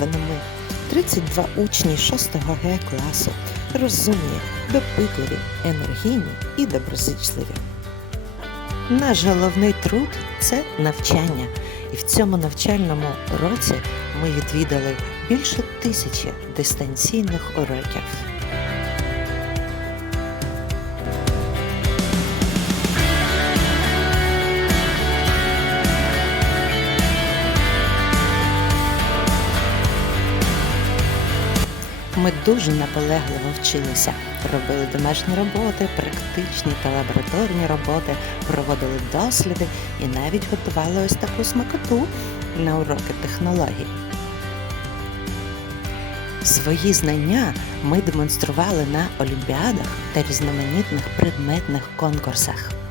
ми, 32 учні 6 Г класу, розумні, допитливі, енергійні і доброзичливі. Наш головний труд це навчання, і в цьому навчальному році ми відвідали більше тисячі дистанційних уроків. Ми дуже наполегливо вчилися, робили домашні роботи, практичні та лабораторні роботи, проводили досліди і навіть готували ось таку смакоту на уроки технологій. Свої знання ми демонстрували на олімпіадах та різноманітних предметних конкурсах.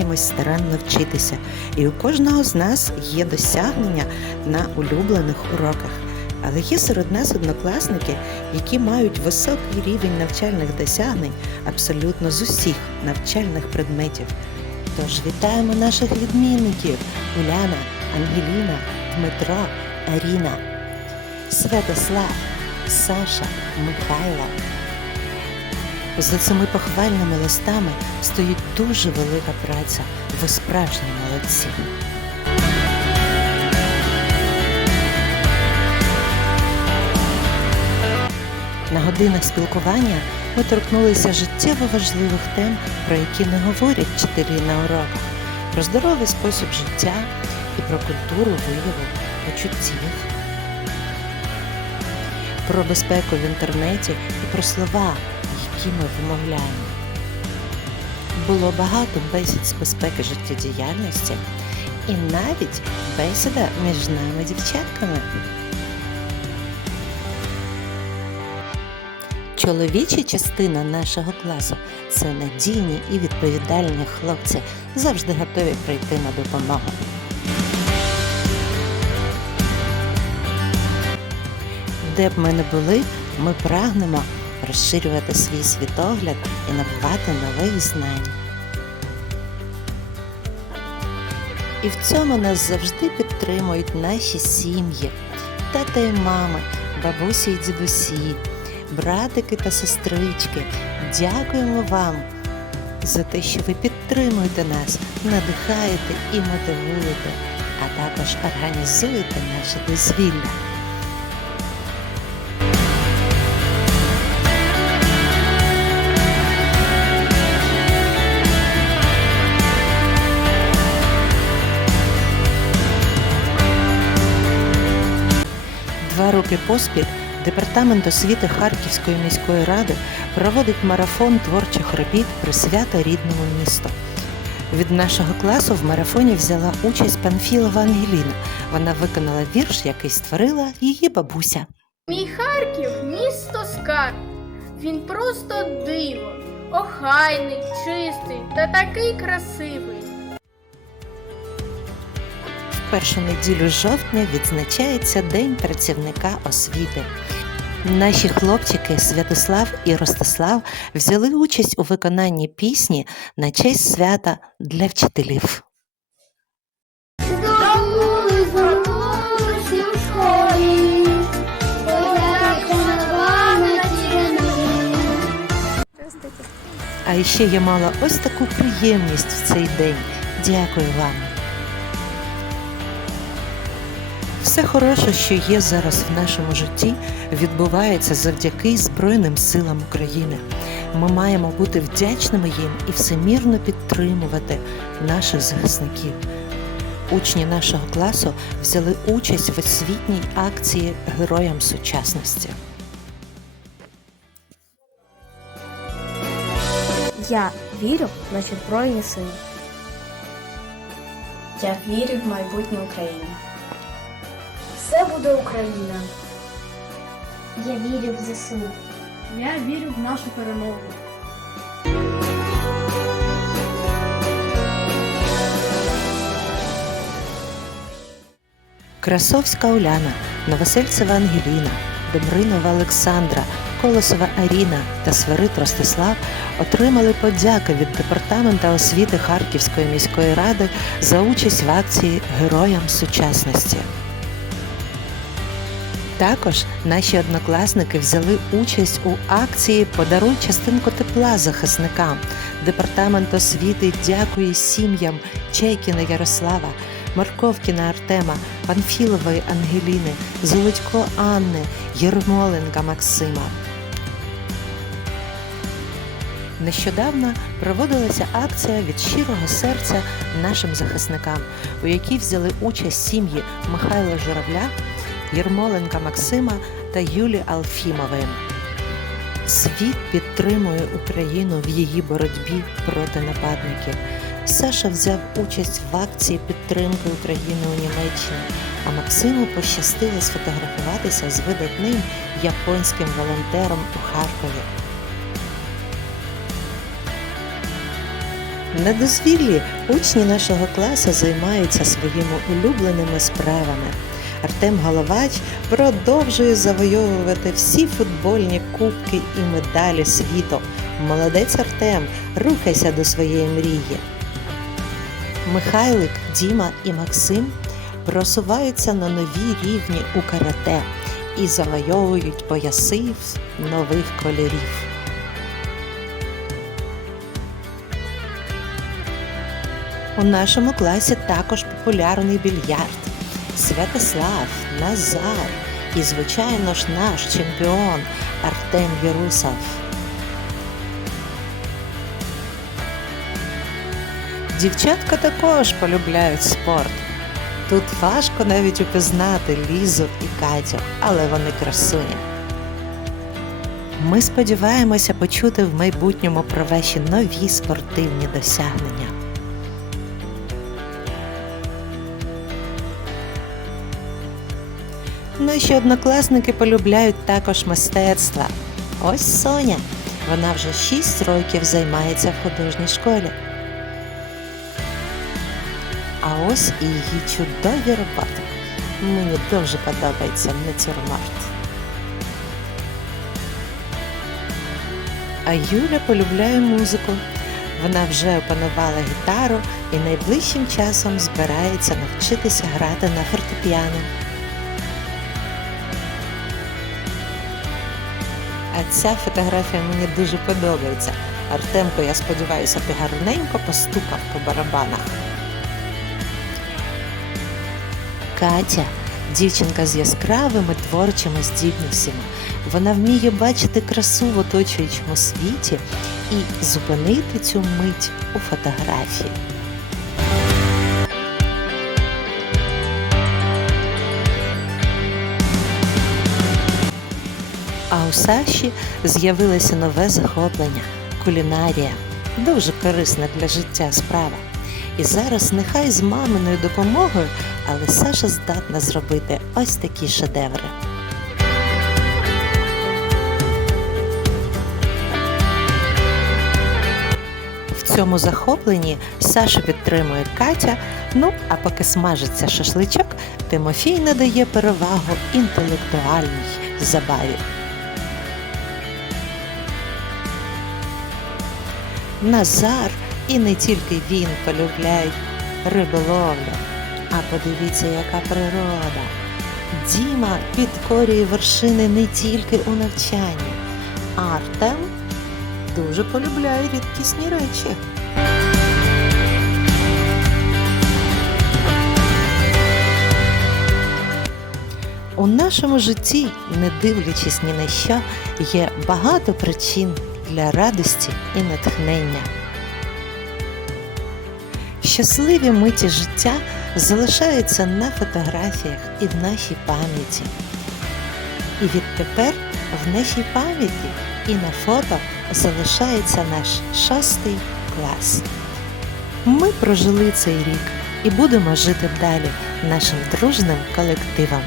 Намагаємось старанно вчитися, і у кожного з нас є досягнення на улюблених уроках. Але є серед нас однокласники, які мають високий рівень навчальних досягнень абсолютно з усіх навчальних предметів. Тож вітаємо наших відмінників Уляна, Ангеліна, Дмитро, Аріна, Святослав, Саша, Михайло. За цими похвальними листами стоїть дуже велика праця. Ви справжні молодці. На годинах спілкування ми торкнулися життєво важливих тем, про які не говорять вчителі на уроках, про здоровий спосіб життя і про культуру вияву почуттів, про безпеку в інтернеті і про слова, які ми вимовляємо. Було багато бесід з безпеки життєдіяльності і навіть бесіда між нами дівчатками. Чоловіча частина нашого класу це надійні і відповідальні хлопці, завжди готові прийти на допомогу. Де б ми не були, ми прагнемо розширювати свій світогляд і набувати нових знань. І в цьому нас завжди підтримують наші сім'ї, тата і мами, бабусі і дідусі, братики та сестрички. Дякуємо вам за те, що ви підтримуєте нас, надихаєте і мотивуєте, а також організуєте наше дозвілля. Роки поспіль Департамент освіти Харківської міської ради проводить марафон творчих робіт присвята рідному місту. Від нашого класу в марафоні взяла участь Панфілова Ангеліна. Вона виконала вірш, який створила її бабуся. Мій Харків місто скарб. Він просто диво, охайний, чистий та такий красивий. Першу неділю жовтня відзначається День працівника освіти. Наші хлопчики Святослав і Ростислав взяли участь у виконанні пісні на честь свята для вчителів. А ще я мала ось таку приємність в цей день. Дякую вам. Все хороше, що є зараз в нашому житті, відбувається завдяки Збройним силам України. Ми маємо бути вдячними їм і всемірно підтримувати наших захисників. Учні нашого класу взяли участь в освітній акції Героям сучасності. Я вірю в наші збройні сили. Я вірю в майбутнє України. Все буде Україна. Я вірю в ЗСУ. Я вірю в нашу перемогу. Красовська Уляна, Новосельцева Ангеліна, Добринова Олександра, Колосова Аріна та Свирид Ростислав отримали подяки від Департамента освіти Харківської міської ради за участь в акції Героям сучасності. Також наші однокласники взяли участь у акції Подаруй частинку тепла захисникам. Департамент освіти дякує сім'ям Чайкіна Ярослава, Марковкіна Артема, Панфілової Ангеліни, Золодько Анни, Єрмоленка Максима. Нещодавно проводилася акція від щирого серця нашим захисникам, у якій взяли участь сім'ї Михайла Журавля, Єрмоленка Максима та Юлі Алфімової. Світ підтримує Україну в її боротьбі проти нападників. Саша взяв участь в акції підтримки України у Німеччині, а Максиму пощастило сфотографуватися з видатним японським волонтером у Харкові. На дозвіллі учні нашого класу займаються своїми улюбленими справами. Артем Головач продовжує завойовувати всі футбольні кубки і медалі світу. Молодець Артем, рухайся до своєї мрії. Михайлик, Діма і Максим просуваються на нові рівні у карате і завойовують пояси нових кольорів. У нашому класі також популярний більярд. Святослав, Назар і, звичайно ж, наш чемпіон Артем Єрусов. Дівчатка також полюбляють спорт. Тут важко навіть упізнати Лізу і Катю, але вони красуні. Ми сподіваємося почути в майбутньому про ваші нові спортивні досягнення. Наші однокласники полюбляють також мистецтва. Ось Соня. Вона вже 6 років займається в художній школі. А ось і її чудові роботи. Мені дуже подобається натюрморт. А Юля полюбляє музику. Вона вже опанувала гітару і найближчим часом збирається навчитися грати на фортепіано. А ця фотографія мені дуже подобається. Артемко, я сподіваюся, ти гарненько постукав по барабанах. Катя дівчинка з яскравими творчими здібностями. Вона вміє бачити красу в оточуючому світі і зупинити цю мить у фотографії. А у Саші з'явилося нове захоплення кулінарія. Дуже корисна для життя справа. І зараз нехай з маминою допомогою, але Саша здатна зробити ось такі шедеври. В цьому захопленні Сашу підтримує Катя. Ну а поки смажиться шашличок, Тимофій надає перевагу інтелектуальній забаві. Назар і не тільки він полюбляють риболовлю. А подивіться, яка природа. Діма підкорює вершини не тільки у навчанні, Артем дуже полюбляє рідкісні речі. У нашому житті, не дивлячись ні на що, є багато причин для радості і натхнення. Щасливі миті життя залишаються на фотографіях і в нашій пам'яті. І відтепер в нашій пам'яті і на фото залишається наш шостий клас. Ми прожили цей рік і будемо жити далі нашим дружним колективом.